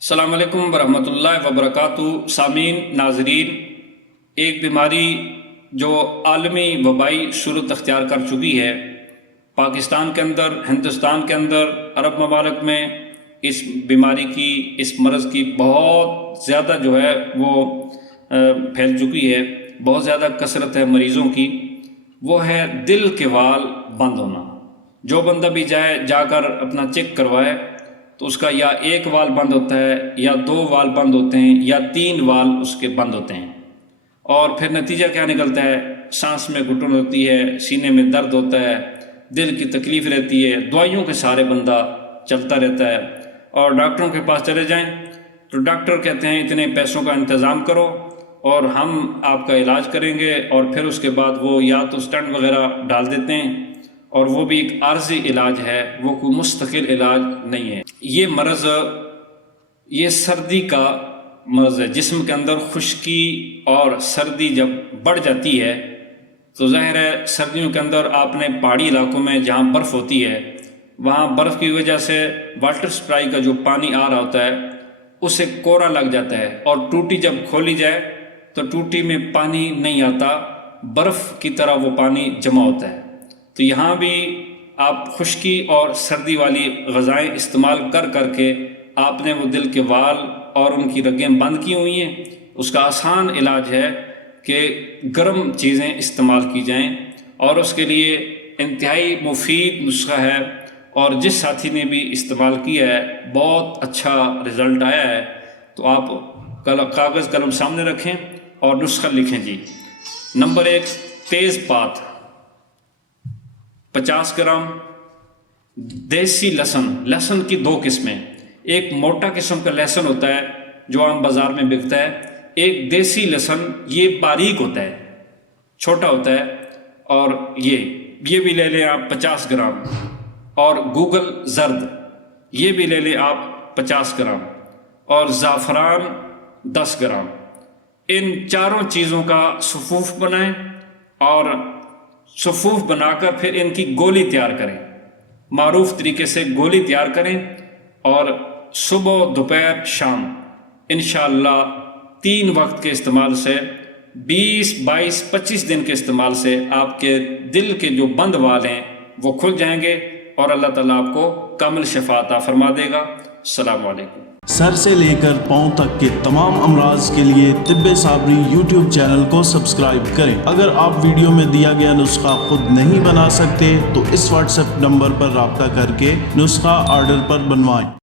السلام علیکم ورحمۃ وبرکاتہ۔ سامعین، ناظرین، ایک بیماری جو عالمی وبائی صورت اختیار کر چکی ہے، پاکستان کے اندر، ہندوستان کے اندر، عرب ممالک میں اس بیماری کی، اس مرض کی بہت زیادہ جو ہے وہ پھیل چکی ہے، بہت زیادہ کثرت ہے مریضوں کی۔ وہ ہے دل کے وال بند ہونا۔ جو بندہ بھی جا کر اپنا چیک کروائے تو اس کا یا ایک وال بند ہوتا ہے، یا دو وال بند ہوتے ہیں، یا 3 وال اس کے بند ہوتے ہیں۔ اور پھر نتیجہ کیا نکلتا ہے؟ سانس میں گھٹن ہوتی ہے، سینے میں درد ہوتا ہے، دل کی تکلیف رہتی ہے، دوائیوں کے سارے بندہ چلتا رہتا ہے۔ اور ڈاکٹروں کے پاس چلے جائیں تو ڈاکٹر کہتے ہیں اتنے پیسوں کا انتظام کرو اور ہم آپ کا علاج کریں گے، اور پھر اس کے بعد وہ یا تو اسٹنٹ وغیرہ ڈال دیتے ہیں، اور وہ بھی ایک عارضی علاج ہے، وہ کوئی مستقل علاج نہیں ہے۔ یہ مرض، یہ سردی کا مرض ہے۔ جسم کے اندر خشکی اور سردی جب بڑھ جاتی ہے تو ظاہر ہے سردیوں کے اندر آپ نے پہاڑی علاقوں میں جہاں برف ہوتی ہے، وہاں برف کی وجہ سے واٹر سپلائی کا جو پانی آ رہا ہوتا ہے اسے کورا لگ جاتا ہے، اور ٹوٹی جب کھولی جائے تو ٹوٹی میں پانی نہیں آتا، برف کی طرح وہ پانی جمع ہوتا ہے۔ تو یہاں بھی آپ خشکی اور سردی والی غذائیں استعمال کر کر کے آپ نے وہ دل کے وال اور ان کی رگیں بند کی ہوئی ہیں۔ اس کا آسان علاج ہے کہ گرم چیزیں استعمال کی جائیں، اور اس کے لیے انتہائی مفید نسخہ ہے، اور جس ساتھی نے بھی استعمال کیا ہے بہت اچھا رزلٹ آیا ہے۔ تو آپ کاغذ قلم سامنے رکھیں اور نسخہ لکھیں جی۔ نمبر 1، تیز پات 50 گرام۔ دیسی لہسن کی 2 قسمیں، ایک موٹا قسم کا لہسن ہوتا ہے جو عام بازار میں بکتا ہے، ایک دیسی لہسن، یہ باریک ہوتا ہے، چھوٹا ہوتا ہے، اور یہ بھی لے لیں آپ 50 گرام۔ اور گوگل زرد، یہ بھی لے لیں آپ 50 گرام، اور زعفران 10 گرام۔ ان چاروں چیزوں کا صفوف بنائیں، اور صفوف بنا کر پھر ان کی گولی تیار کریں، معروف طریقے سے گولی تیار کریں، اور صبح، دوپہر، شام انشاءاللہ 3 وقت کے استعمال سے 20، 22، 25 دن کے استعمال سے آپ کے دل کے جو بند وال ہیں وہ کھل جائیں گے، اور اللہ تعالیٰ آپ کو کامل شفا عطا فرما دے گا۔ السلام علیکم۔ سر سے لے کر پاؤں تک کے تمام امراض کے لیے طب صابری یوٹیوب چینل کو سبسکرائب کریں۔ اگر آپ ویڈیو میں دیا گیا نسخہ خود نہیں بنا سکتے تو اس واٹس ایپ نمبر پر رابطہ کر کے نسخہ آرڈر پر بنوائیں۔